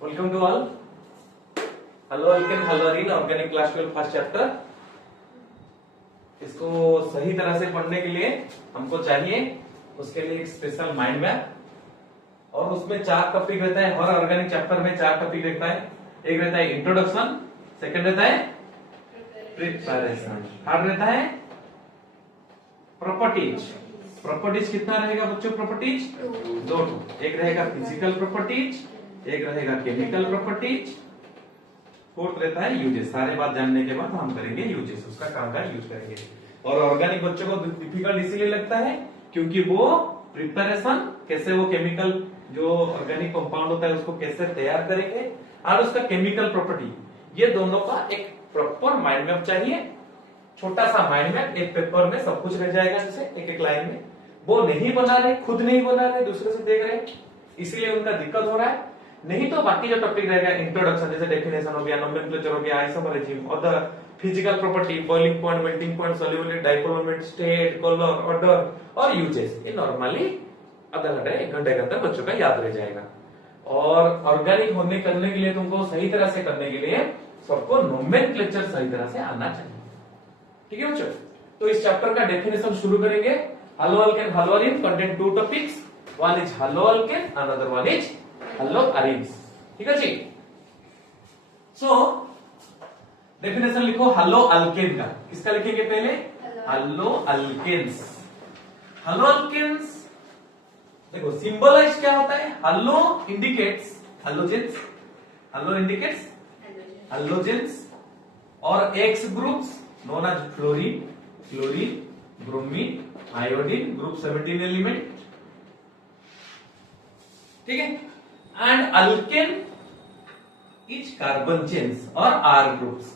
Welcome to all. Hello alkane hello arene organic class 12 first chapter. इसको सही तरह से पढ़ने के लिए हमको चाहिए उसके लिए एक स्पेशल माइंड मैप और उसमें 4 टॉपिक रहता है। हर ऑर्गेनिक चैप्टर में 4 टॉपिक रहता है। एक रहता है इंट्रोडक्शन, सेकंड रहता है प्रिपरेशन, थर्ड रहता है प्रॉपर्टीज। प्रॉपर्टीज कितना रहेगा बच्चों? प्रॉपर्टीज दो। एक रहेगा फिजिकल प्रॉपर्टीज, एक रहेगा केमिकल प्रॉपर्टीज, फोर्थ रहता है यूजेस। सारे बात जानने के बाद हम करेंगे यूजेस, उसका काम का यूज करेंगे। और ऑर्गेनिक बच्चों को डिफिकल्ट इसीलिए लगता है क्योंकि वो प्रिपरेशन कैसे वो केमिकल जो ऑर्गेनिक कंपाउंड होता है उसको कैसे तैयार करेंगे और उसका केमिकल प्रॉपर्टी, ये दोनों का एक प्रॉपर माइंड मैप चाहिए। छोटा सा माइंड मैप एक पेपर में सब कुछ रह जाएगा, जैसे एक एक लाइन में। वो नहीं बना रहे, खुद नहीं बना रहे, दूसरे से देख रहे, इसलिए उनका दिक्कत हो रहा है। नहीं तो बाकी जो टॉपिक रहेगा इंट्रोडक्शन, जैसे डेफिनेशन हो गया, नोमेनक्लेचर हो गया, isomerism, other physical property, boiling point, melting point, solubility, dipole moment, state, colour, order और यूजेस, ये नॉर्मली आधा घंटे 1 घंटे के अंदर बच्चों का याद रह जाएगा। और ऑर्गेनिक होने करने के लिए तुमको सही तरह से करने के लिए सबको नोमेनक्लेचर सही तरह से आना चाहिए। ठीक है बच्चों, तो इस चैप्टर का डेफिनेशन शुरू करेंगे। Halo alkane hello arene contain 2 topics, one is halo alkane, another one is halo arenes. ठीक है जी। सो डेफिनेशन लिखो हेलो अल्केन का। किसका लिखेंगे पहले? Halo alkanes. हेलो अल्केन्स देखो सिंबलाइज क्या होता है? Halo indicates halogens, halo indicates halogens और X groups known as fluorine, chlorine, bromine, iodine, group 17 element. ठीक है। And alkane is carbon chains or R groups.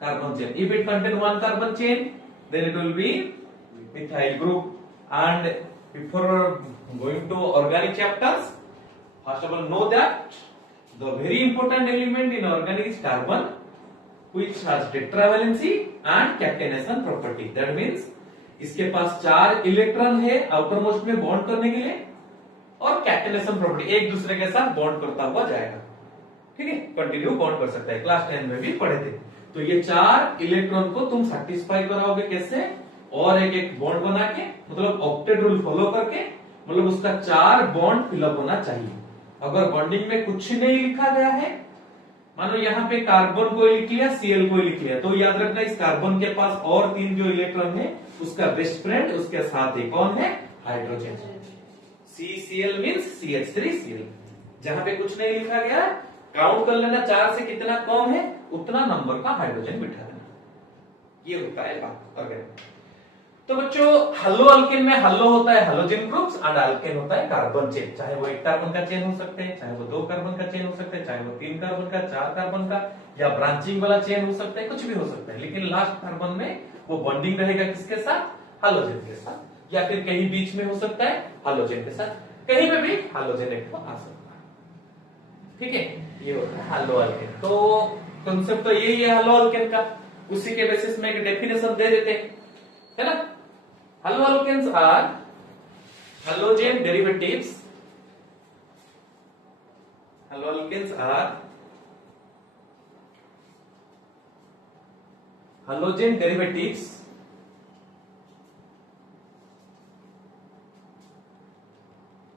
Carbon chain. If it contain one carbon chain, then it will be methyl group. And before going to organic chapters, first of all know that the very important element in organic is carbon, which has tetravalency and catenation property. That means इसके पास 4 electron है outer most में bond करने के लिए और catenation property, एक दूसरे के साथ बॉन्ड करता हुआ जाएगा। ठीक है, कंटिन्यू बॉन्ड कर सकता है, क्लास 10 में भी पढ़े थे। तो ये 4 इलेक्ट्रॉन को तुम सेटिस्फाई कराओगे कैसे? और एक एक बॉन्ड बना के, मतलब ऑक्टेट रूल फॉलो करके, मतलब उसका 4 बॉन्ड फिलअप होना चाहिए। अगर बॉन्डिंग में कुछ नहीं लिखा गया है, मानो यहाँ पे कार्बन को लिख लिया, सीएल को लिख लिया, तो याद रखना इस कार्बन के पास और 3 जो इलेक्ट्रॉन है उसका बेस्ट फ्रेंड उसके साथ ही कौन है? हाइड्रोजन। CCl means CH3Cl। जहां पे कुछ नहीं लिखा गया काउंट कर लेना, 4 से कितना कम है उतना नंबर का हाइड्रोजन बिठा देना। ये होता है बात। अगर तो बच्चों हेलो अल्केन में हेलो होता है हेलोजन ग्रुप्स एंड अल्केन होता है कार्बन चेन। चाहे वो 1 कार्बन का चेन हो सकते हैं, चाहे वो 2 कार्बन का चेन हो सकते हैं, चाहे वो 3 कार्बन का, 4 कार्बन का, या ब्रांचिंग वाला चेन हो सकता है, कुछ भी हो सकता है। लेकिन लास्ट कार्बन में वो बॉन्डिंग रहेगा किसके साथ? हेलोजन के साथ, या फिर कहीं बीच में हो सकता है हेलोजन के साथ, कहीं पे भी हेलोजन एक आ सकता है। ठीक है, ये होता है हेलो अल्केन। तो कांसेप्ट तो यही है हेलो अल्केन का। उसी के बेसिस में एक डेफिनेशन दे देते हैं, है ना। Hello alkenes are halogen derivatives. Hello alkenes are halogen derivatives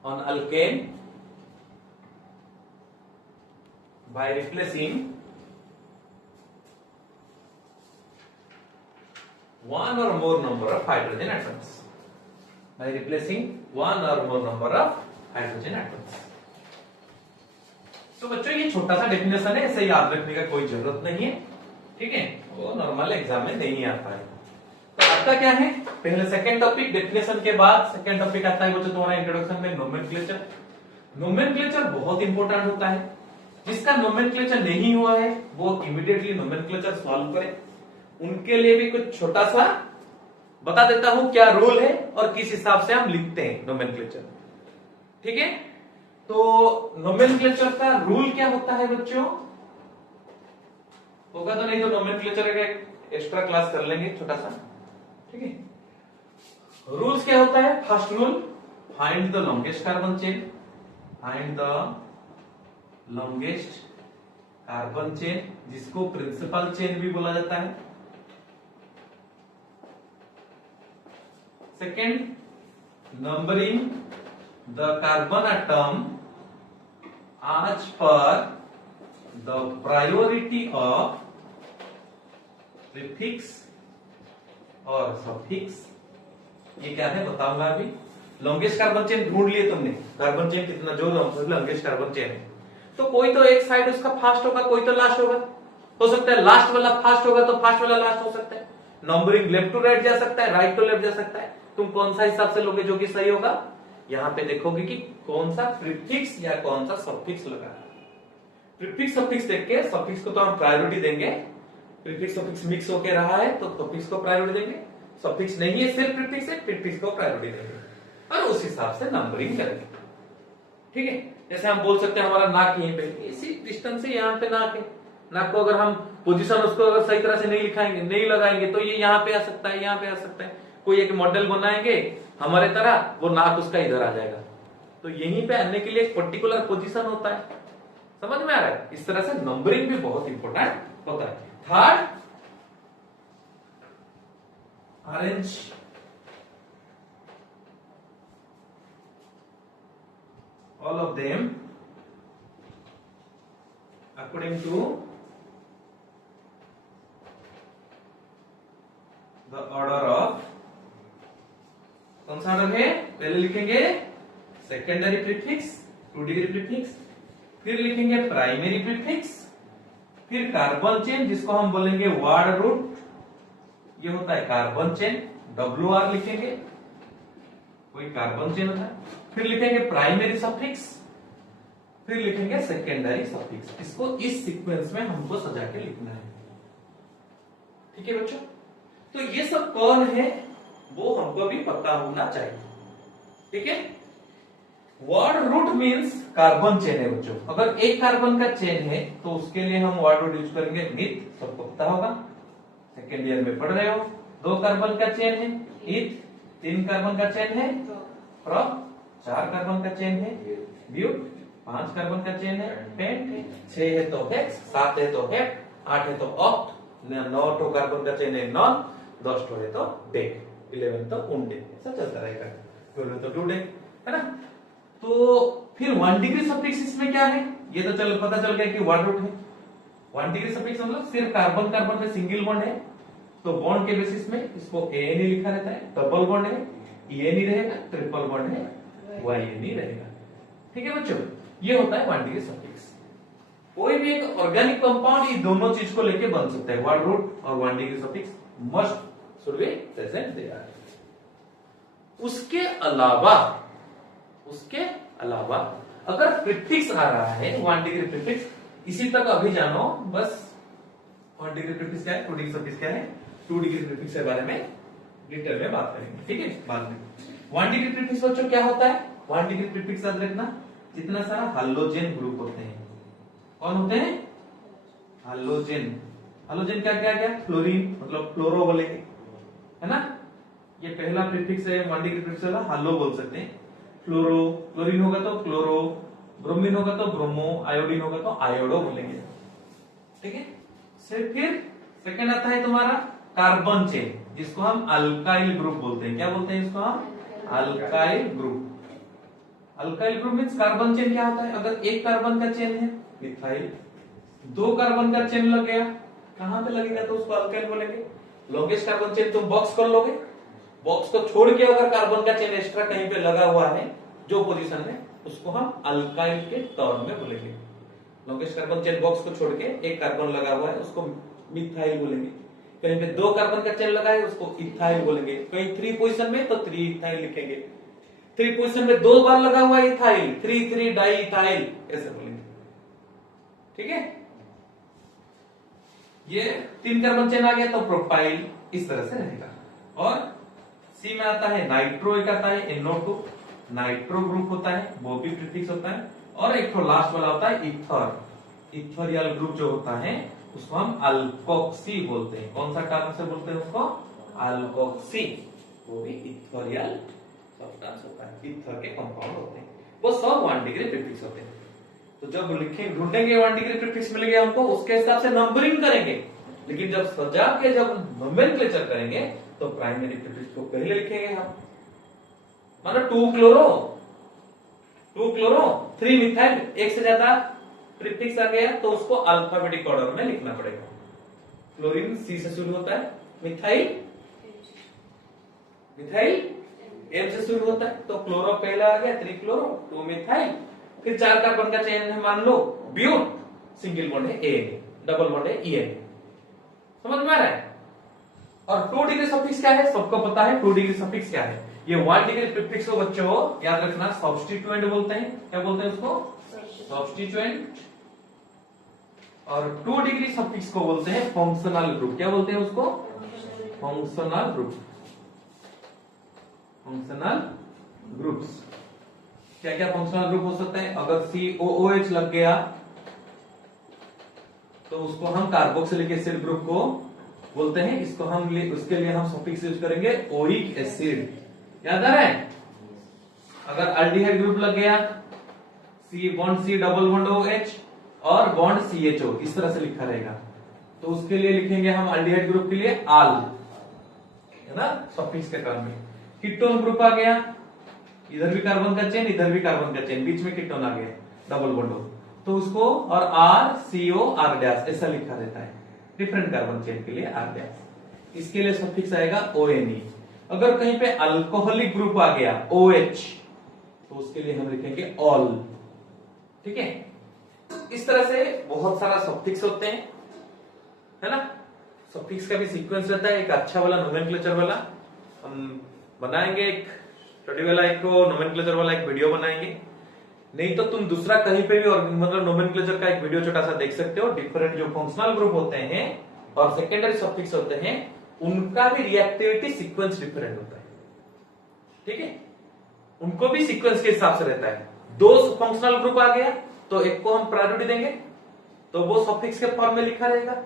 on alkane by replacing one or more number of hydrogen atoms. By replacing one or more number of hydrogen atoms. तो बच्चों ये छोटा सा definition है, ऐसे याद रखने का कोई जरूरत नहीं है। ठीक है, वो नॉर्मल एग्जाम में नहीं आता है। तो आता क्या है? पहले सेकंड टॉपिक डेफिनेशन के बाद सेकंड टॉपिक आता है बच्चों तुम्हारा इंट्रोडक्शन में नोमेनक्लेचर। नोमेनक्लेचर बहुत इंपॉर्टेंट होता है। जिसका नोमेनक्लेचर नहीं हुआ है वो इमीडिएटली नोमेनक्लेचर सॉल्व करे। उनके लिए भी कुछ छोटा सा बता देता हूं क्या रूल है और किस हिसाब से हम लिखते हैं नोमेनक्लेचर। ठीक है, तो नोमेनक्लेचर का रूल क्या होता है बच्चों? होगा तो नहीं तो नोमेनक्लेचर का एक्स्ट्रा क्लास कर लेंगे छोटा सा। ठीक है, रूल्स क्या होता है? First rule, find the longest carbon chain, find the longest carbon chain, जिसको प्रिंसिपल चेन भी बोला जाता है। Second, numbering the carbon atom as per the priority of prefix और सफिक्स। ये क्या है बताऊंगा अभी। लॉन्गेस्ट कार्बन चेन ढूंढ लिए तुमने, कार्बन चेन कितना जो लॉन्गेस्ट कार्बन चेन है, तो कोई तो एक साइड उसका फास्ट होगा, कोई तो लास्ट होगा। हो सकता है लास्ट वाला फास्ट होगा तो फास्ट वाला लास्ट हो सकता है। नंबरिंग लेफ्ट टू राइट जा सकता है, राइट टू लेफ्ट जा सकता है। तुम कौन सा हिसाब से लोगे जो कि सही होगा, यहाँ पे देखोगे कि कौन सा प्रीफिक्स या कौन सा सफिक्स लगा है। प्रीफिक्स सफिक्स देख के सफिक्स को तो हम प्रायोरिटी देंगे। प्रीफिक्स सफिक्स मिक्स होके रहा है तो सफिक्स को प्रायोरिटी देंगे। सफिक्स नहीं है सिर्फ प्रीफिक्स है, प्रीफिक्स को प्रायोरिटी देंगे और उस हिसाब से नंबरिंग करेंगे। ठीक है, जैसे हम बोल सकते हैं हमारा नाक यहीं पे, इसी डिस्टेंस से यहाँ पे नाक है। नाक को अगर हम पोजीशन उसको अगर सही तरह से नहीं लिखाएंगे, नहीं लगाएंगे तो ये यहाँ पे आ सकता है, यहाँ पे आ सकता है। कोई एक मॉडल बनाएंगे हमारे तरह, वो नाक उसका इधर आ जाएगा। तो यहीं पे आने के लिए एक पर्टिकुलर पोजीशन होता है। समझ में आ रहा है? इस तरह से नंबरिंग भी बहुत इंपॉर्टेंट होता है। Third, arrange all of them according to the order of, कौन सा ऑर्डर है? पहले लिखेंगे सेकेंडरी प्रीफिक्स, 2 डिग्री प्रीफिक्स, फिर लिखेंगे प्राइमरी प्रीफिक्स, फिर कार्बन चेन जिसको हम बोलेंगे वर्ड रूट, ये होता है कार्बन चेन, WR लिखेंगे, कोई कार्बन चेन होता है। फिर लिखेंगे प्राइमरी सफिक्स, फिर लिखेंगे सेकेंडरी सफिक्स। इसको इस सीक्वेंस में हमको सजा के लिखना है। ठीक है बच्चों, तो ये सब कौन है वो हमको भी पता होना चाहिए। ठीक है, word root means carbon chain है बच्चों। अगर एक कार्बन का चेन है तो उसके लिए हम वर्ड रूट यूज करेंगे मिथ, सबको पता होगा, सेकेंड ईयर में पढ़ रहे हो। 2 कार्बन का चेन है इथ, 3 कार्बन का चेन है प्रोप, 4 कार्बन का चेन है ब्यूट, 5 कार्बन का चेन है पेंट, 6 है तो हेक्स, 7 है तो हेप, 8 है तो ऑक्ट, 9 तो कार्बन का चेन है नॉन, 10 तो है तो डेक, 11 तो उनडे, ऐसा चलता रहेगा। 12 तो टू डेक, है ना। तो फिर 1 डिग्री सफिक्स इसमें क्या है, ये तो चलो पता चल गया कि वर्ड रूट है। 1 डिग्री सफिक्स मतलब सिर्फ कार्बन कार्बन में सिंगल बॉन्ड है तो बॉन्ड के बेसिस में इसको ANE लिखा रहता है। डबल बॉन्ड है ENE रहेगा, ट्रिपल बॉन्ड है YNE रहेगा। ठीक है बच्चों, ये होता है 1 डिग्री सफिक्स। कोई भी एक ऑर्गेनिक कंपाउंड ये दोनों चीज को लेके बन सकता है, वर्ड रूट और 1 degree suffix must should be present there. उसके अलावा अगर प्रीफिक्स आ रहा है 1 डिग्री प्रीफिक्स, इसी तक अभी जानो बस। 1 डिग्री प्रीफिक्स क्या है, 2 डिग्री सफिक्स क्या है, 2 डिग्री प्रीफिक्स के बारे में डिटेल में बात करेंगे। ठीक है, बाद में 1 डिग्री प्रीफिक्स बच्चों क्या होता है। 1 डिग्री प्रीफिक्स याद रखना, जितना सारा हाइड्रोजन ग्रुप होते हैं, कौन होते हैं, हाइड्रोजन। हाइड्रोजन क्या क्या क्या, फ्लोरीन मतलब फ्लोरो बोलेंगे, है ना। ये पहला प्रीफिक्स है 1 डिग्री प्रीफिक्स वाला, हालो बोल सकते हैं। फ्लोरो, क्लोरीन होगा तो क्लोरो, ब्रोमीन होगा तो ब्रोमो, आयोडीन होगा तो आयोडो बोलेंगे। ठीक है, फिर सेकंड आता है तुम्हारा कार्बन चेन, जिसको हम अल्काइल ग्रुप बोलते हैं। क्या बोलते हैं इसको हम, alkyl group. Alkyl group means carbon chain क्या होता है, अगर एक कार्बन का चेन है मिथाइल, 2 कार्बन का चेन लग गया, कहां पे लगेगा तो उसको अल्काइल बोलेंगे। लॉन्गेस्ट कार्बन चेन तुम बॉक्स कर लोगे, बॉक्स को छोड़ के अगर कार्बन का चेन एक्स्ट्रा कहीं पे लगा हुआ है जो पोजीशन में, उसको हम अल्काइल के टर्म में बोलेंगे। लॉन्गेस्ट कार्बन चेन बॉक्स को छोड़ के एक कार्बन लगा हुआ है उसको मिथाइल बोलेंगे। कहीं पे 2 कार्बन का चेन लगा है उसको इथाइल बोलेंगे। कहीं 3 पोजीशन में तो 3 इथाइल लिखेंगे। 3 पोजीशन में 2 बार लगा हुआ है इथाइल, 3 डाई इथाइल ऐसे बोलेंगे। ठीक है, ये 3 कार्बन चेन आ गया तो प्रोपाइल, इस तरह से रहेगा। और सी में आता है नाइट्रो, एक आता है NO2, नाइट्रो ग्रुप होता है, वो भी प्रीफिक्स होता है। और एक तो लास्ट वाला होता है ईथर, इथरियल ग्रुप जो होता है उसको हम अल्कोक्सी बोलते हैं। कौन सा टर्म से बोलते हैं उसको, अल्कोक्सी, वो भी इथरियल सब्सटेंस होता है, ईथर के कंपाउंड होते हैं, वो सब 1 डिग्री प्रीफिक्स होते हैं। तो जब लिखेंगे ढूंढेंगे 1 डिग्री प्रीफिक्स मिल गया हमको, उसके हिसाब से नंबरिंग करेंगे। लेकिन जब सजा के जब नोमेनक्लेचर करेंगे तो प्राइमरी प्रीफिक्स को पहले लिखेंगे हम। मानो 2 क्लोरो 3 मिथाइल, एक से ज्यादा प्रीफिक्स आ गया तो उसको अल्फाबेटिक ऑर्डर में लिखना पड़ेगा। क्लोरीन सी से शुरू होता है, मिथाइल एम से शुरू होता है, तो क्लोरो पहला आ गया, 3 क्लोरो 2 मिथाइल, फिर 4 कार्बन का चेन है मान लो ब्यूट, सिंगल बॉन्ड है ए, डबल बॉन्ड है ई। समझ में आ रहा है? और 2 डिग्री सफिक्स क्या है? सबको पता है 2 डिग्री सफिक्स क्या है। ये 1 डिग्री प्रीफिक्स को बच्चों याद रखना सब्स्टिट्यूएंट बोलते हैं। क्या बोलते हैं उसको? सब्स्टिट्यूएंट। और 2 डिग्री सफिक्स को बोलते हैं फंक्शनल ग्रुप। क्या बोलते हैं उसको? Functional group. Functional groups. क्या क्या फंक्शनल ग्रुप हो सकते हैं? अगर COOH लग गया तो उसको हम कार्बोक्सिलिक एसिड ग्रुप को बोलते हैं। इसको हम उसके लिए हम सफिक्स यूज करेंगे ओइक एसिड। याद आ रहा है? अगर अल्डिहाइड ग्रुप लग गया C डबल बॉन्ड OH और बॉन्ड CHO, इस तरह से लिखा रहेगा, तो उसके लिए लिखेंगे हम अल्डिहाइड ग्रुप के लिए आल, है ना, सफिक्स के टर्म में। कीटोन ग्रुप आ गया, इधर भी कार्बन का चेन, इधर भी कार्बन का चेन, बीच में कीटोन आ गया डबल बॉन्ड, तो उसको और RCO R डैश ऐसा लिखा रहता है। डिफरेंट कार्बन चेन के लिए R डैश, इसके लिए सफिक्स आएगा ONE। अगर कहीं पे अल्कोहलिक ग्रुप आ गया OH, तो उसके लिए हम लिखेंगे ऑल। ठीक है? इस तरह से बहुत सारा सफिक्स होते हैं, है ना। सफिक्स का भी सीक्वेंस रहता है, एक अच्छा वाला नोमेनक्लेचर वाला हम बनाएंगे, एक स्टडी वाला, एक नोमेनक्लेचर वाला एक वीडियो बनाएंगे। नहीं तो तुम दूसरा कहीं पे भी और मतलब नोमेनक्लेचर का एक वीडियो छोटा सा देख सकते हो। डिफरेंट जो फंक्शनल ग्रुप होते हैं और सेकेंडरी सफिक्स होते हैं, उनका भी रिएक्टिविटी सीक्वेंस डिफरेंट होता है। ठीक है? उनको भी सीक्वेंस के हिसाब से रहता है। 2 फंक्शनल ग्रुप आ गया तो एक को हम प्रायोरिटी देंगे, तो वो सफिक्स के फॉर्म में लिखा रहेगा।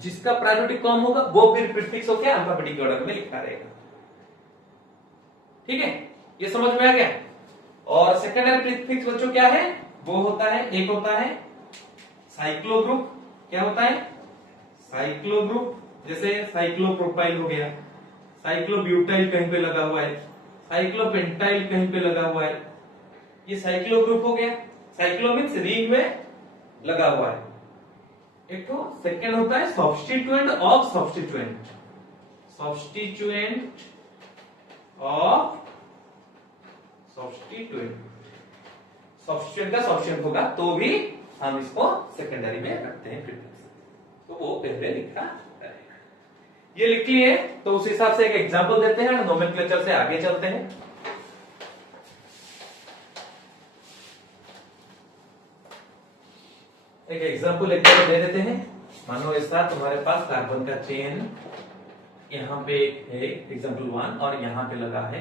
जिसका प्रायोरिटी कम होगा वो फिर प्रीफिक्स होकर अल्फाबेटिक ऑर्डर में लिखा रहेगा। ठीक है? ये समझ में आ गया? और सेकेंडरी प्रीफिक्स बच्चों क्या है? वो होता है, एक होता है साइक्लो ग्रुप। क्या होता है? Cyclo group. जैसे साइक्लोप्रोपाइल हो गया, साइक्लोब्यूटाइल कहीं पे लगा हुआ है, साइक्लोपेंटाइल कहीं पे लगा हुआ है, ये साइक्लो ग्रुप हो गया। साइक्लो मीन्स रिंग में लगा हुआ है। एक तो सेकेंड होता है substituent of substituent. Substituent of substituent. Substituent का सब्स्टिट्यूएंट होगा तो भी हम इसको सेकेंडरी में रखते हैं प्रीफिक्स, तो वो पहले लिखा रहेगा। ये लिख लिए तो उस हिसाब से एक एग्जांपल देते हैं, नोमेनक्लेचर से आगे चलते हैं। एक एग्जांपल एक दे देते हैं। मानो ऐसा तुम्हारे पास कार्बन का चेन यहाँ पे है एग्जांपल 1 और यहाँ पे लगा है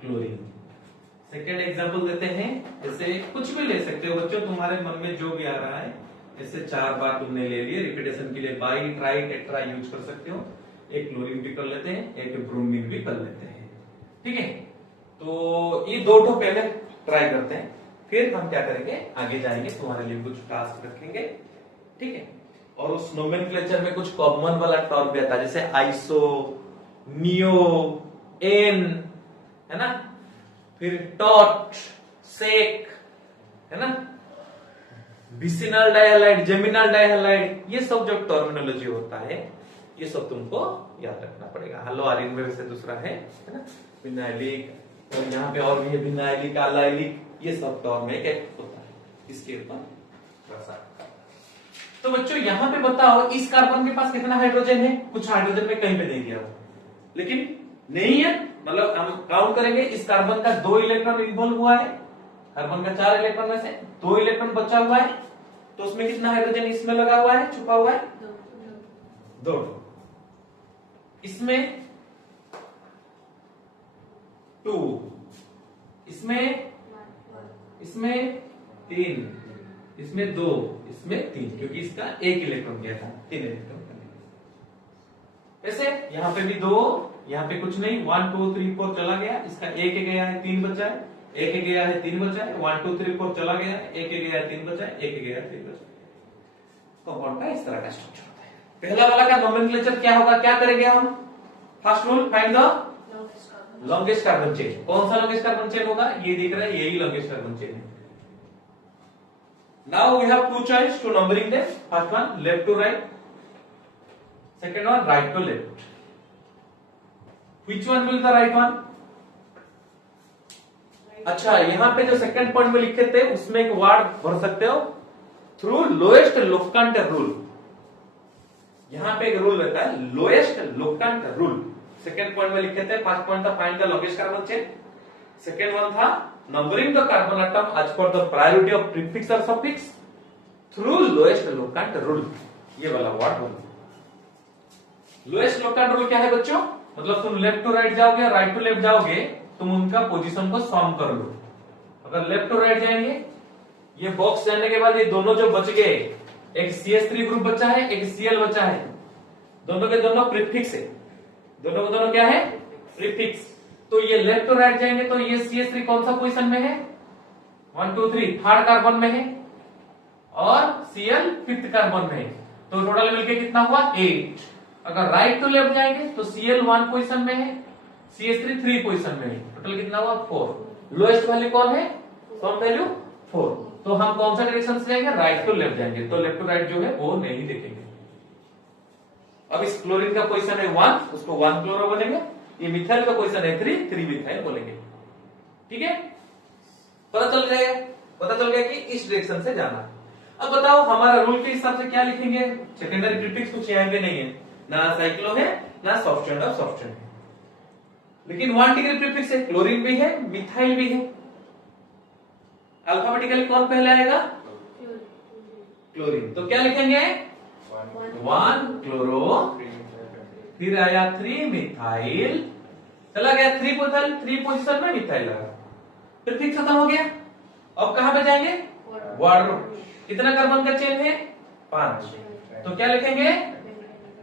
क्लोरीन। सेकेंड एग्जांपल देते हैं, जैसे कुछ भी ले सकते हो बच्चों, तुम्हारे मन में जो भी आ रहा है। जैसे 4 बार तुमने ले लिए, रिपीटेशन के लिए बाई ट्राई टेट्रा यूज कर सकते हो। एक क्लोरीन भी कर लेते हैं, एक ब्रोमीन भी कर लेते हैं। ठीक है? तो ये 2 ठो पहले ट्राई करते हैं, फिर हम क्या करेंगे आगे जाएंगे, तुम्हारे लिए कुछ टास्क रखेंगे। ठीक है? और उस नोमेनक्लेचर में कुछ कॉमन वाला टर्म भी आता है, जैसे आइसो, नियो, एन, है ना, फिर टॉट, सेक, है ना, विसिनल डाइहैलाइड, जेमिनल डाइहैलाइड, ये सब जो टर्मिनोलॉजी होता है ये सब तुमको याद रखना पड़ेगा। हेलो आलिन में वैसे दूसरा है ना, विनाइलिक, और यहाँ पे और भी है विनाइलिक, अलाइलिक, ये सब टर्म में एक होता है। इसके ऊपर तो बच्चों यहाँ पे बताओ, इस कार्बन के पास कितना हाइड्रोजन है? कुछ हाइड्रोजन में कहीं पे नहीं दिया हो, लेकिन नहीं है, मतलब हम काउंट करेंगे, इस कार्बन का 2 इलेक्ट्रॉन इन्वॉल्व हुआ है, कार्बन का 4 इलेक्ट्रॉन में से 2 इलेक्ट्रॉन बचा हुआ है, तो उसमें कितना हाइड्रोजन इसमें लगा हुआ है, छुपा हुआ है? 2। इसमें 2, इसमें 3, इसमें 2, इसमें 3, क्योंकि इसका 1 इलेक्ट्रॉन गया था, 3 इलेक्ट्रॉन। ऐसे यहाँ पे भी 2, यहाँ पे कुछ नहीं, 1 2 3 4 चला गया, इसका 1 गया है, 3 बचा है, एक एक गया है 3 बचा है, 1 2 3 4 चला गया है, एक एक गया है 3 बचा है, एक एक गया है 3 बचा है। कंपाउंड का इस तरह का स्ट्रक्चर होता है। पहला वाला का नोमेनक्लेचर क्या होगा, क्या करेंगे हम? First rule, find the longest carbon chain. कौन सा लॉन्गेस्ट कार्बन चेन होगा? ये दिख रहा है, यही लॉन्गेस्ट कार्बन चेन है। Now we have two choice to numbering them. First one left to right, second one right to left. Which one will the right one? अच्छा, यहां पे जो सेकंड पॉइंट में लिखे थे उसमें एक वर्ड भर सकते हो, थ्रू लोएस्ट लोकेंट रूल। यहां पे एक रूल रहता है, lowest locant rule. Second point में लिखे थे, फर्स्ट पॉइंट था find the longest carbon chain, second one था numbering the carbon atom as per the priority of prefix और suffix through lowest locant rule. ये वाला वर्ड बोलो। लोएस्ट लोकेंट रूल क्या है बच्चों? मतलब तुम लेफ्ट टू राइट जाओगे, राइट टू लेफ्ट जाओगे, तुम उनका पोजीशन को सम कर लो। अगर लेफ्ट टू राइट जाएंगे, ये बॉक्स जाने के बाद ये दोनों जो बच गए, एक CH3 ग्रुप बचा है, एक Cl बचा है, दोनों के दोनों प्रीफिक्स है, दोनों के दोनों क्या है? प्रीफिक्स। तो ये लेफ्ट टू राइट जाएंगे तो ये CH3 कौन सा पोजीशन में है? 1 2 3 थर्ड कार्बन में है, और Cl फिफ्थ कार्बन में है। तो टोटल मिलके कितना हुआ? 8। अगर राइट टू लेफ्ट जाएंगे तो Cl 1 पोजीशन में है, CH3 3 पोजीशन में है, टोटल कितना हुआ? 4। लोएस्ट वैल्यू कौन है? Sum value 4। तो हम कौन सा डायरेक्शन से जाएंगे? राइट टू लेफ्ट जाएंगे। तो लेफ्ट टू राइट जो है वो नहीं देखेंगे। अब इस क्लोरीन का पोजीशन है 1, उसको 1 क्लोरो बोलेंगे। ये मिथाइल का पोजीशन है 3 मिथाइल बोलेंगे। ठीक है, पता चल गया कि इस डायरेक्शन से जाना। अब बताओ हमारा रूल के हिसाब से क्या लिखेंगे? सेकेंडरी प्रीफिक्स कुछ यहाँ पे नहीं है, ना साइक्लो है ना सॉफ्टवेयर और सॉफ्टवेयर है, लेकिन 1 डिग्री प्रीफिक्स है, क्लोरीन भी है, मिथाइल भी है। अल्फाबेटिकली कौन पहले आएगा? क्लोरीन। तो क्या लिखेंगे? 1 क्लोरो, फिर आया 3 मिथाइल, चला गया 3 पोजीशन में मिथाइल लगा, प्रीफिक्स खत्म हो गया। अब कहां पे जाएंगे? वर्ड। कितना कार्बन का चेन है? 5। तो क्या लिखेंगे?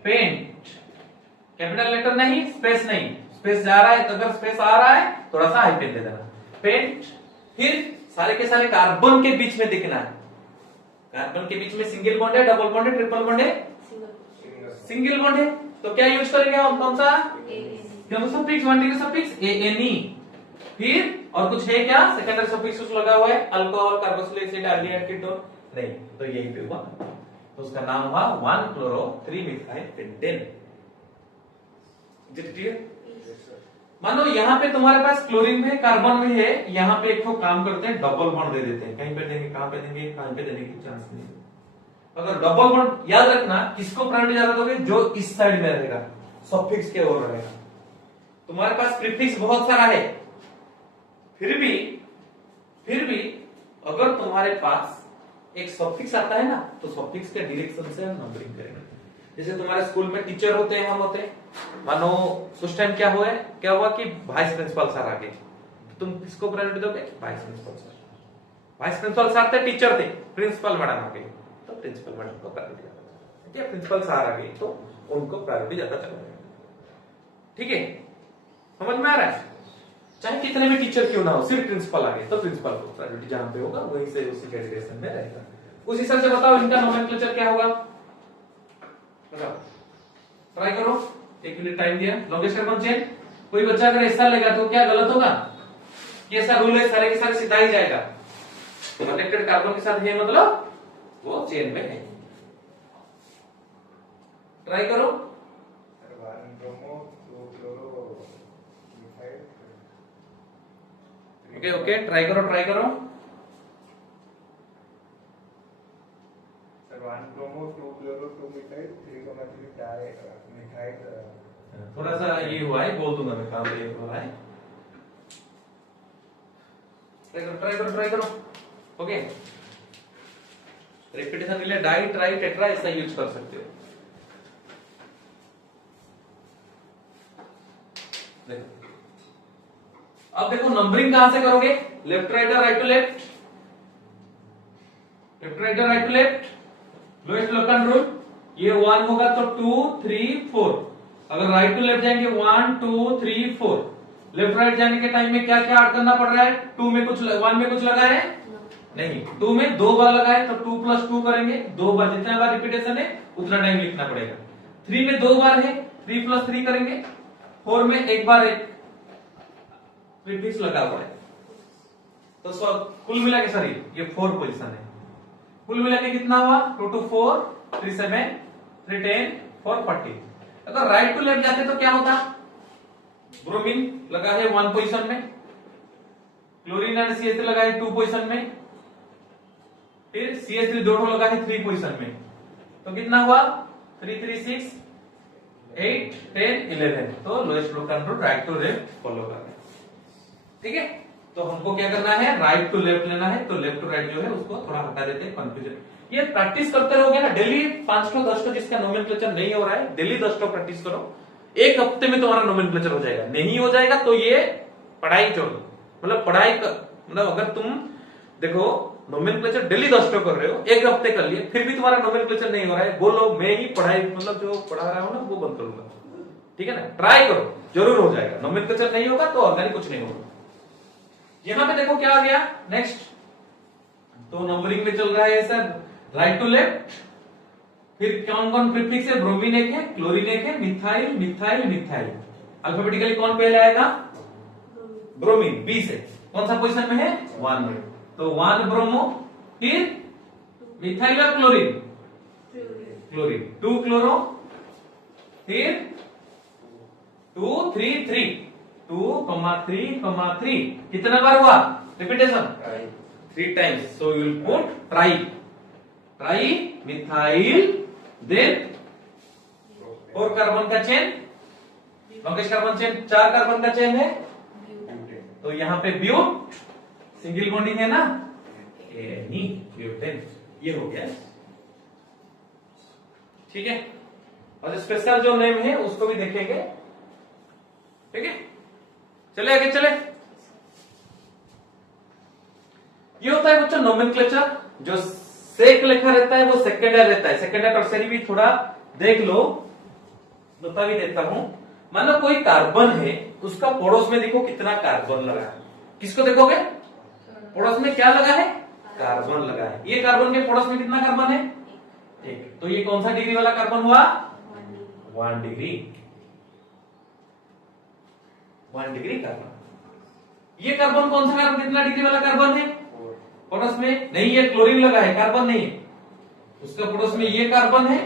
पेंट। कैपिटल लेटर नहीं, स्पेस नहीं, स्पेस जा रहा है तो अगर स्पेस आ रहा है थोड़ा सा हाइफेन दे देना, पेंट। फिर सारे के सारे कार्बन के बीच में दिखना है। कार्बन के बीच में सिंगल बॉन्ड है, डबल बॉन्ड है, ट्रिपल बॉन्ड है? सिंगल बॉन्ड है। तो क्या यूज करेंगे हम? कौन सा? Suffix, 1 degree suffix ANE। फिर और कुछ है क्या? सेकेंडरी सफिक्स कुछ लगा हुआ है, alcohol, carboxylic acid, aldehyde, ketone नहीं, तो यही पे हुआ, तो उसका नाम हुआ 1 क्लोरो 3 मिथाइल पेंटेन। मानो यहाँ पे तुम्हारे पास क्लोरीन में कार्बन में है, यहाँ पे एक तो काम करते हैं डबल बॉन्ड दे देते हैं। कहीं पे देंगे, कहां पे देंगे, कहां पे देने की चांस नहीं। अगर डबल बॉन्ड, याद रखना किसको प्रायोरिटी ज्यादा दोगे? जो इस साइड में रहेगा, सफिक्स के ओर रहेगा। तुम्हारे पास प्रीफिक्स बहुत सारा है, फिर भी अगर तुम्हारे पास एक सफिक्स आता है ना, तो सफिक्स के डायरेक्शन से हम नंबरिंग करेंगे। जैसे तुम्हारे स्कूल में टीचर होते हैं, हम होते हैं, मानो उस टाइम क्या हुआ कि वाइस प्रिंसिपल सर आ गए, तुम किसको प्रायोरिटी दोगे? Vice principal sir. Vice principal sir थे, टीचर थे, प्रिंसिपल मैडम आ गई तो प्रिंसिपल मैडम को प्रायोरिटी ज्यादा, प्रिंसिपल सर आ गई तो उनको प्रायोरिटी ज्यादा चलेगा। ठीक है, समझ में आ रहा है? चाहे कितने भी टीचर क्यों ना हो, सिर्फ प्रिंसिपल आ गए तो प्रिंसिपल को प्रायोरिटी जहां पे होगा वहीं से उसी कैटेगरी में रहेगा। उस हिसाब से बताओ इनका नोमेनक्लेचर क्या होगा? बताओ, ट्राई करो। 1 मिनट टाइम दिया। लॉन्गेस्ट कार्बन चेन, कोई बच्चा अगर ऐसा लेगा तो क्या गलत होगा? ये ऐसा रूल है, सारे के सारे सीधा ही जाएगा। कनेक्टेड कार्बन के साथ है मतलब वो चेन में है। ट्राई करो। ओके, ट्राई करो। थोड़ा सा ये हुआ है, बोल दूंगा मैं, काम ये हुआ है। ट्राई करो। ओके, रिपीटेशन के लिए डाई, ट्राई, टेट्रा ऐसा यूज कर सकते हो। देखो, अब देखो नंबरिंग कहां से करोगे? लेफ्ट राइट और right to left, left right और right to left. Lowest locant rule, ये 1 होगा तो 2 3 4। अगर राइट टू लेफ्ट जाएंगे 1 2 3 4, लेफ्ट राइट जाने के टाइम में क्या क्या ऐड करना पड़ रहा है? 2 में कुछ 1 में कुछ लगा है नहीं, 2 में 2 बार लगा है तो 2 + 2 करेंगे, 2 बार, जितना बार रिपीटेशन है उतना टाइम लिखना पड़ेगा। 3 में 2 बार है, 3 + 3 करेंगे। 4 में एक बार एक प्रीफिक्स लगा हुआ है, तो कुल मिला के सॉरी ये 4 पोजीशन है, कुल मिला के कितना हुआ? 2 2 4 3 7 3 10 4 40। अगर राइट टू लेफ्ट जाते तो क्या होता? ब्रोमीन लगा है 1 पोजीशन में, क्लोरीन एंड CH3 लगा है 2 पोजीशन में, फिर CH3 दोनों लगा है 3 पोजीशन में, तो कितना हुआ? 3 3 6 8 10 11। तो lowest local root right to left follow कर रहे हैं। ठीक है, तो हमको क्या करना है? राइट टू लेफ्ट लेना है, तो लेफ्ट टू राइट जो है उसको थोड़ा हटा देते हैं, कंफ्यूजन। ये प्रैक्टिस करते रहोगे ना, डेली 5 to 10 जिसका नोमेनक्लेचर नहीं हो रहा है, डेली 10 प्रैक्टिस करो, एक हफ्ते में तुम्हारा नोमेनक्लेचर हो जाएगा। नहीं हो जाएगा तो ये पढ़ाई छोड़ो, मतलब पढ़ाई मतलब अगर तुम देखो नोमेनक्लेचर डेली 10 कर रहे हो, एक हफ्ते कर लिए, फिर भी तुम्हारा नोमेनक्लेचर नहीं हो रहा है, बोलो मैं ही पढ़ाई मतलब जो पढ़ा रहा हूं ना वो बंद करूंगा। ठीक है ना, ट्राई करो, जरूर हो जाएगा। नोमेनक्लेचर नहीं होगा तो ऑर्गेनिक कुछ नहीं होगा। यहां पे देखो क्या आ गया नेक्स्ट, तो नंबरिंग में चल रहा है सर राइट टू लेफ्ट। फिर कौन कौन प्रीफिक्स है? ब्रोमीन एक है, क्लोरीन एक है, मिथाइल मिथाइल मिथाइल। अल्फाबेटिकली कौन पहले आएगा? ब्रोमीन, बी से। कौन सा पोजीशन में है? 1 में, तो 1 ब्रोमो, फिर मिथाइल और क्लोरीन, क्लोरीन 2 क्लोरो, फिर 2 3 3 2, 3, 3 कितना बार हुआ repetition? 3 times, so you will put trimethyl, then 4 carbon का chain, longest carbon chain 4 carbon का चेन है, तो यहां पे ब्यूट, सिंगल बॉन्डिंग है ना, ब्यूटेन, ये हो गया। ठीक है, और स्पेशल जो नेम है उसको भी देखेंगे। ठीक है, चले आगे चले। ये होता है बच्चों नोमेनक्लेचर। जो सेक लिखा रहता है वो सेकेंडरी रहता है, सेकेंडरी टर्सरी भी थोड़ा देख लो, बता भी देता हूं। मानो कोई कार्बन है, उसका पड़ोस में देखो कितना कार्बन लगा है। किसको देखोगे? पड़ोस में क्या लगा है? कार्बन लगा है। ये कार्बन के पड़ोस में कितना कार्बन है? एक, तो ये कौन सा डिग्री वाला कार्बन हुआ? 1 डिग्री, 1 डिग्री कार्बन। ये कार्बन कौन सा कार्बन, कितना डिग्री वाला कार्बन है? पड़ोस में नहीं, ये क्लोरीन लगा है, कार्बन नहीं है। उसका पड़ोस में ये कार्बन है,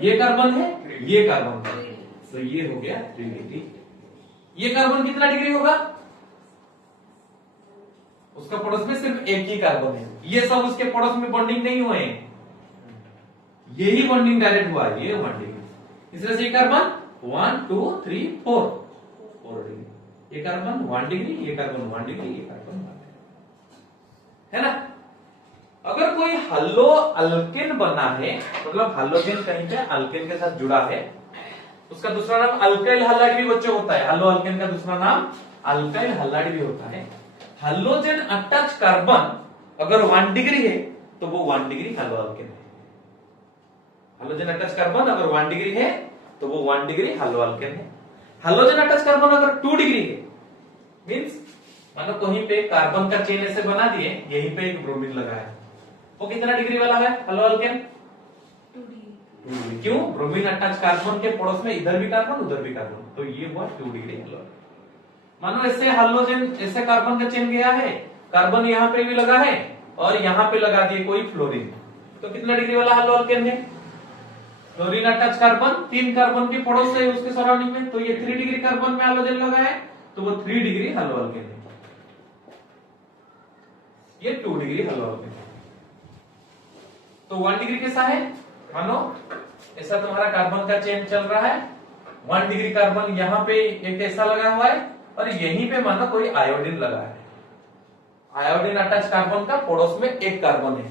ये कार्बन है, ये कार्बन है, तो ये हो गया 3 डिग्री। ये कार्बन कितना डिग्री होगा? उसका पड़ोस में सिर्फ एक ही कार्बन है, ये सब उसके पड़ोस में बॉन्डिंग नहीं हुए हैं, यही बॉन्डिंग डायरेक्ट हुआ है, ये 1 डिग्री। इसलिए ये कार्बन 1 2 3 4 डिग्री, ये कार्बन 1 डिग्री, ये कार्बन 1 डिग्री, ये कार्बन 1 डिग्री, है ना। अगर कोई हलो अल्केन बना है, मतलब हालोजन कहीं पे अल्केन के साथ जुड़ा है, उसका दूसरा नाम अल्काइल हैलाइड भी बच्चों होता है। हलो अल्केन का दूसरा नाम अल्काइल हैलाइड भी होता है। हालोजन अटैच कार्बन अगर 1 डिग्री है तो वो 1 डिग्री हलो अल्केन है। हालोजन अटैच कार्बन अगर 1 डिग्री है तो वो 1 डिग्री हलो अल्केन है। हालोजन अटैच कार्बन अगर 2 डिग्री है, मींस मानो कहीं पे कार्बन का चेन ऐसे बना दिए, यहीं पे एक ब्रोमीन लगा है, वो कितना डिग्री वाला है? Hello alkane 2 degree. क्यों? ब्रोमीन अटैच कार्बन के पड़ोस में इधर भी कार्बन उधर भी कार्बन, तो ये हुआ 2 डिग्री हलो। मानो ऐसे हालोजन, ऐसे कार्बन का चेन गया है, कार्बन यहाँ पे भी लगा है और यहाँ पे लगा दिए कोई फ्लोरीन, तो कितना डिग्री वाला हलो अल्केन है? फ्लोरीन अटैच कार्बन 3 कार्बन के पड़ोस है उसके सराउंडिंग में, तो ये 3 डिग्री कार्बन में हालोजन लगा है, तो वो 3 डिग्री हलो अल्केन है। ये 2 डिग्री हलो अल्केन है। तो 1 डिग्री कैसा है? मानो ऐसा तुम्हारा कार्बन का चेन चल रहा है, 1 डिग्री कार्बन यहाँ पे एक ऐसा लगा हुआ है और यहीं पे मानो कोई आयोडीन लगा है। आयोडीन अटैच कार्बन का पड़ोस में एक कार्बन है,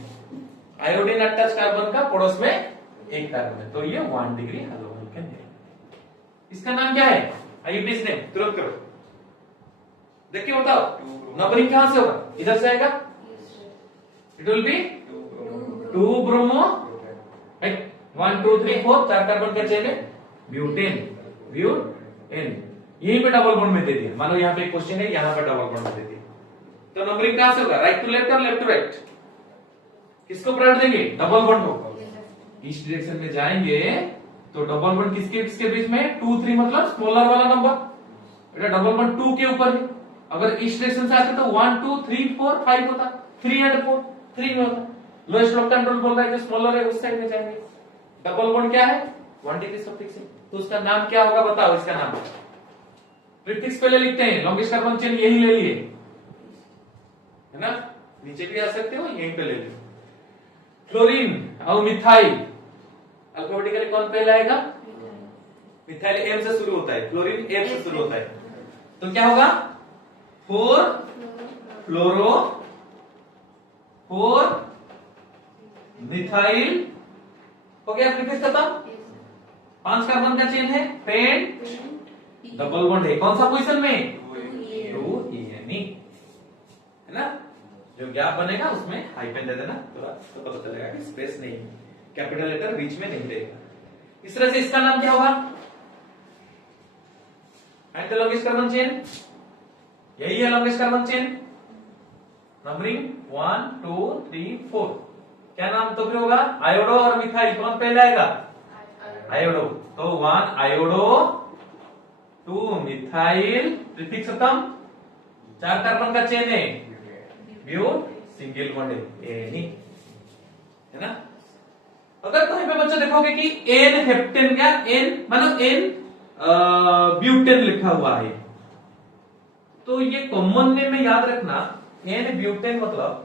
आयोडीन अटैच कार्बन का पड़ोस में एक कार्बन है, तो ये 1 डिग्री हलो अल्केन है। इसका नाम क्या है? आइए नेम तुरंत करो, देखिए बताओ नंबरिंग कहां से होगा? इधर से आएगा, it will be 2 bromo, 1 2 3 4 4 carbon का चेन है, ब्यूटेन, ब्यूटेन यहीं पे डबल बॉन्ड में दे दिया, मानो यहाँ पे एक क्वेश्चन है, यहाँ पे डबल बॉन्ड में दे दिया, तो नंबरिंग कहां से होगा, राइट टू लेफ्ट और लेफ्ट टू राइट, किसको प्रायोरिटी देंगे, डबल बॉन्ड को। इस डायरेक्शन में जाएंगे तो डबल बॉन्ड किसके किसके बीच में, 2 3 मतलब स्मॉलर वाला नंबर, बेटा डबल बॉन्ड 2 के ऊपर है। अगर इस डायरेक्शन से आते तो 1 2 3 4 5 होता, 3 एंड 4 3 में होता। लोएस्ट लॉक कंट्रोल बोल रहा है जो स्मॉलर है उस साइड में जाएंगे। डबल बॉन्ड क्या है, 1 डिग्री सफिक्स है, तो उसका नाम क्या होगा बताओ, इसका नाम प्रीफिक्स पहले लिखते हैं, लॉन्गेस्ट कार्बन चेन यही ले लिए है ना, नीचे भी आ सकते हो, यहीं पे ले लो। फ्लोरीन और मिथाइल, अल्फाबेटिकली कौन पहले आएगा, मिथाइल एम से शुरू होता है, फ्लोरीन एफ से शुरू होता है, तो क्या होगा 4 फ्लोरो 4 मिथाइल, हो गया प्रीफिक्स खत्म। 5 कार्बन का चेन है, पेंट डबल बॉन्ड है, कौन सा पोजीशन में, 2 है ना, जो गैप बनेगा उसमें हाइफन दे देना, तो पता चलेगा कि स्पेस नहीं है, कैपिटल लेटर बीच में नहीं रहेगा। इस तरह से इसका नाम क्या होगा, लॉन्गेस्ट कार्बन चेन, यही है लॉन्गेस्ट कार्बन चेन, नंबरिंग 1 2 3 4, क्या नाम तो फिर होगा, आयोडो और मिथाइल, कौन पहले आएगा, आयोडो, तो 1 आयोडो 2 मिथाइल, प्रीफिक्स खत्म, 4 कार्बन का चेन है, ब्यूट सिंगल बॉन्ड है ना। अगर कहीं पे बच्चा देखोगे कि एन हेप्टेन, क्या एन मतलब एन ब्यूटेन लिखा हुआ है, तो ये कॉमन नेम में याद रखना, एन ब्यूटेन मतलब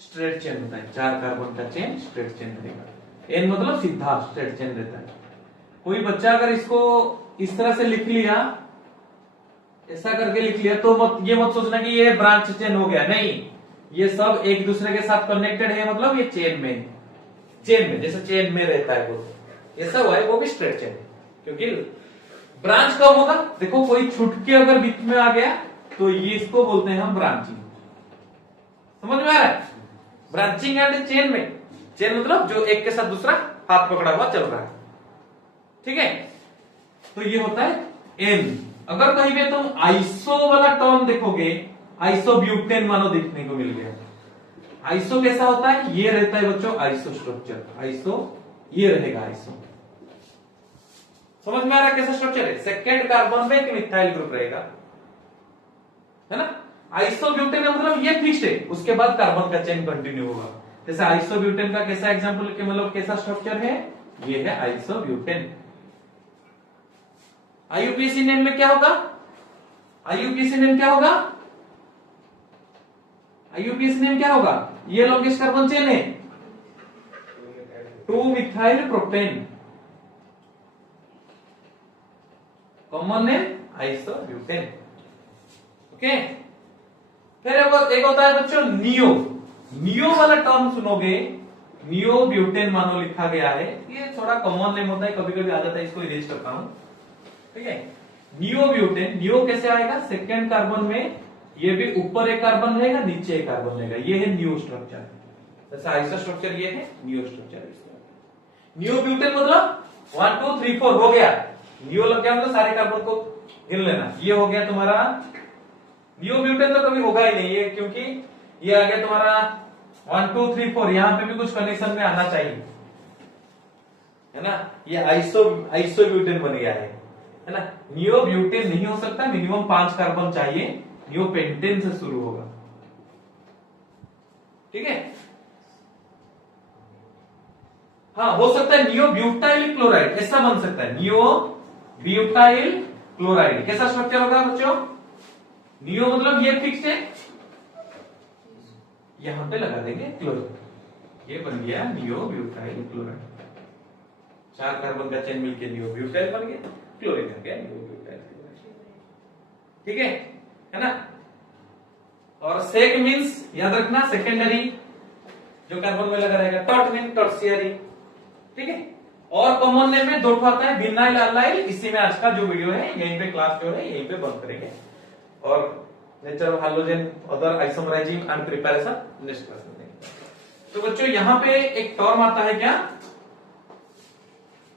स्ट्रेट चेन होता है, 4 कार्बन का चेन स्ट्रेट चेन रहेगा, एन मतलब सीधा स्ट्रेट चेन रहता है। कोई बच्चा अगर इसको इस तरह से लिख लिया, ऐसा करके लिख लिया, तो ये मत सोचना कि ये ब्रांच चेन हो गया, नहीं, ये सब एक दूसरे के साथ कनेक्टेड है, मतलब ये चेन में जैसे चेन में रहता है वो, ऐसा हुआ है, वो भी स्ट्रेट चेन, क्योंकि ब्रांच कब होगा, देखो कोई छुट के अगर बीच में आ गया तो ये इसको बोलते हैं हम ब्रांचिंग, समझ में आ रहा है, ब्रांचिंग एंड चेन में, चेन मतलब जो एक के साथ दूसरा हाथ पकड़ा हुआ चल रहा है, ठीक है, तो ये होता है एन। अगर कहीं पे तुम आइसो वाला टर्म देखोगे, आइसो ब्यूटेन मानो देखने को मिल गया, आइसो कैसा होता है, ये रहता है बच्चों आइसो स्ट्रक्चर, आइसो ये रहेगा आइसो, समझ में आ रहा है कैसा स्ट्रक्चर है, सेकेंड कार्बन में एक मिथाइल ग्रुप रहेगा, है ना। आइसो ब्यूटेन का मतलब ये फिक्स्ड है, उसके बाद कार्बन का चेन कंटिन्यू होगा, जैसे आइसो ब्यूटेन का कैसा एग्जांपल के मतलब कैसा स्ट्रक्चर है, ये है आइसो ब्यूटेन। आईयूपीएसी नेम में क्या होगा, आईयूपीएसी नेम क्या होगा, आईयूपीएसी नेम क्या होगा, ये लॉन्गेस्ट कार्बन चेन है, 2 methyl propane, common name isobutane, okay. फिर एक होता है बच्चों नियो, नियो वाला टर्म सुनोगे, नियो ब्यूटेन मानो लिखा गया है, ये थोड़ा कॉमन नेम होता है, कभी कभी आ जाता है, इसको इरेज करता हूं, ठीक है। नियो ब्यूटेन, नियो कैसे आएगा, सेकेंड कार्बन में ये भी ऊपर एक कार्बन रहेगा, नीचे एक कार्बन रहेगा, ये है नियो स्ट्रक्चर, जैसे आइसो स्ट्रक्चर ये है, नियो स्ट्रक्चर। नियो ब्यूटेन मतलब 1 2 3 4 हो गया, नियो लग गया मतलब सारे कार्बन को गिन लेना, ये हो गया तुम्हारा नियो ब्यूटेन, तो कभी होगा ही नहीं ये, क्योंकि ये आ गया तुम्हारा 1 2 3 4, यहां पे भी कुछ कनेक्शन में आना चाहिए, है ना, ये आइसो ब्यूटेन बन गया है ना। नियो ब्यूटेन नहीं हो सकता, मिनिमम 5 कार्बन चाहिए, नियो पेंटेन से शुरू होगा, ठीक है। हाँ, हो सकता है नियो ब्यूटाइल क्लोराइड, ऐसा बन सकता है, नियो ब्यूटाइल क्लोराइड, कैसा स्ट्रक्चर होगा बच्चों, नियो मतलब ये फिक्स है, यहां पे लगा देंगे क्लोराइड, ये बन गया नियो ब्यूटाइल क्लोराइड, 4 कार्बन का चेन मिलके नियो ब्यूटाइल बन गया, क्लोरीन हो गया नियो ब्यूटाइल, ठीक है ना। और सेक मींस याद रखना सेकेंडरी, जो कार्बन में लगा रहेगा, टॉट मीन टर्शियरी, ठीक है। और कॉमन नेम में 2 आता है, विनाइल अलाइल, इसी में आज का जो वीडियो है, यहीं पे क्लास जो है यहीं पे बंद करेंगे, और nature of halogen, other isomerising and preparation next class में देंगे। तो बच्चों यहां पे एक टर्म आता है क्या,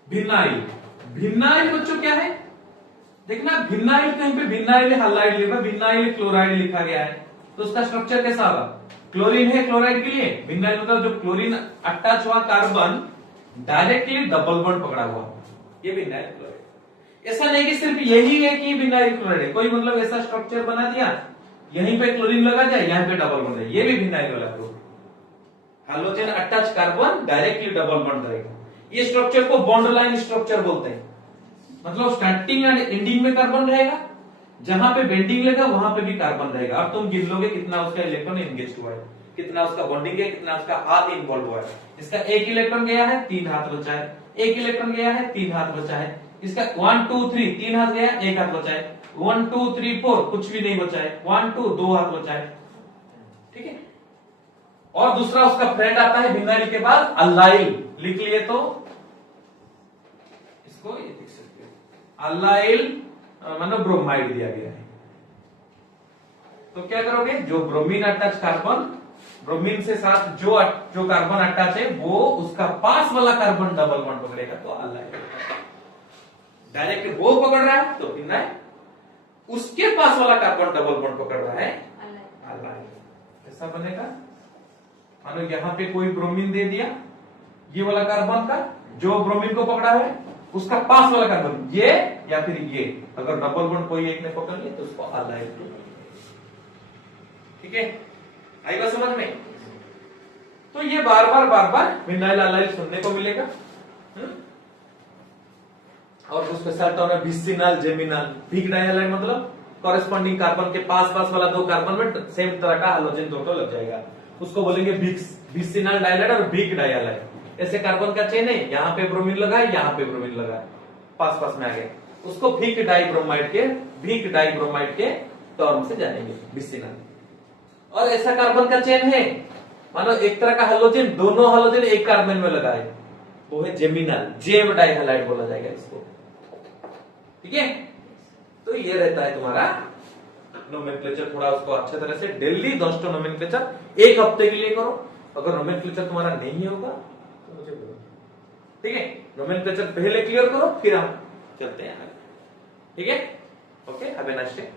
विनाइल, विनाइल बच्चों क्या है, देखना भिन्नाइल, कहीं पे भिन्नाइल हलाइड लिखा, भिन्नाइल क्लोराइड लिखा गया है, तो उसका स्ट्रक्चर कैसा होगा? क्लोरीन है क्लोराइड के लिए, भिन्नाइल मतलब जो क्लोरीन अटैच हुआ कार्बन डायरेक्टली डबल बॉन्ड पकड़ा हुआ, ये भिन्नाइल क्लोराइड। ऐसा नहीं कि सिर्फ यही है कि भिन्नाइल क्लोराइड है, कोई मतलब ऐसा स्ट्रक्चर बना दिया, यहीं पे क्लोरीन लगा दिया, यहाँ पे डबल बॉन्ड है, ये भी भिन्नाइल वाला group. Hydrogen attach carbon directly double bond करेगा, ये स्ट्रक्चर को बॉन्ड लाइन स्ट्रक्चर बोलते हैं। मतलब स्टार्टिंग एंड एंडिंग में कार्बन रहेगा, जहां पे बेंडिंग लगा वहां पे भी कार्बन रहेगा। अब तुम गिन लोगे कितना उसका इलेक्ट्रॉन एंगेज हुआ है, कितना उसका बॉन्डिंग है, कितना उसका हाथ इन्वॉल्व हुआ है। इसका एक इलेक्ट्रॉन गया है, 3 हाथ बचा है, एक इलेक्ट्रॉन गया है, 3 हाथ बचा है। इसका 1 2 3 3 हाथ गया, 1 हाथ बचा है। 1 2 3 4 कुछ भी नहीं बचा है, 1 2 2 हाथ बचा है, ठीक है। और दूसरा उसका फ्रेंड आता है भिन्नाइल के बाद अल्लाइल, लिख लिए तो इसको ये लिख सकते हो, अल्लाइल मानो ब्रोमाइड दिया गया है। तो क्या करोगे, जो ब्रोमीन अटैच कार्बन, ब्रोमीन से साथ जो कार्बन अटैच है वो उसका पास वाला कार्बन डबल बॉन्ड पकड़ेगा, तो अल्लाइल। डायरेक्ट वो पकड़ रहा है तो भिन्नाइल, उसके पास वाला कार्बन डबल बॉन्ड पकड़ रहा है अल्लाइल। ऐसा बनेगा, मानो यहां पे कोई ब्रोमीन दे दिया, ये वाला कार्बन का जो ब्रोमीन को पकड़ा है उसका पास वाला कार्बन ये या फिर ये, अगर डबल बॉन्ड कोई एक ने पकड़ लिया तो उसको अल्लाइल, ठीक है। आई बात समझ में? तो ये बार बार भिन्नाइल अल्लाइल सुनने को मिलेगा। और उसके साथ टर्म है विसिनल जेमिनल। वीक डाइहैलाइड मतलब कॉरेस्पॉन्डिंग कार्बन के पास वला दो कार्बन में सेम तरह का हाइड्रोजन टोटल लग जाएगा, उसको बोलेंगे विसिनल डाइहैलाइड और वीक डाइहैलाइड। ऐसे कार्बन का चेन है, यहाँ पे ब्रोमीन लगा है, यहाँ पे ब्रोमीन लगा है, पास में आ गए, उसको वीक डाइब्रोमाइड के टर्म से जानेंगे विसिनल। और ऐसा कार्बन का चेन है, मानो एक तरह का हाइड्रोजन, दोनों हाइड्रोजन एक कार्बन में लगा है, वो है जेमिनल, जेम डाइहैलाइड बोला जाएगा इसको, ठीक है। तो ये रहता है तुम्हारा नोमेनक्लेचर। थोड़ा उसको अच्छा तरह से डेली 10 नोमेनक्लेचर एक हफ्ते के लिए करो। अगर नोमेनक्लेचर तुम्हारा नहीं होगा तो मुझे बोलो, ठीक है। नोमेनक्लेचर पहले क्लियर करो, फिर हम चलते हैं, ठीक है। Okay, have a nice day.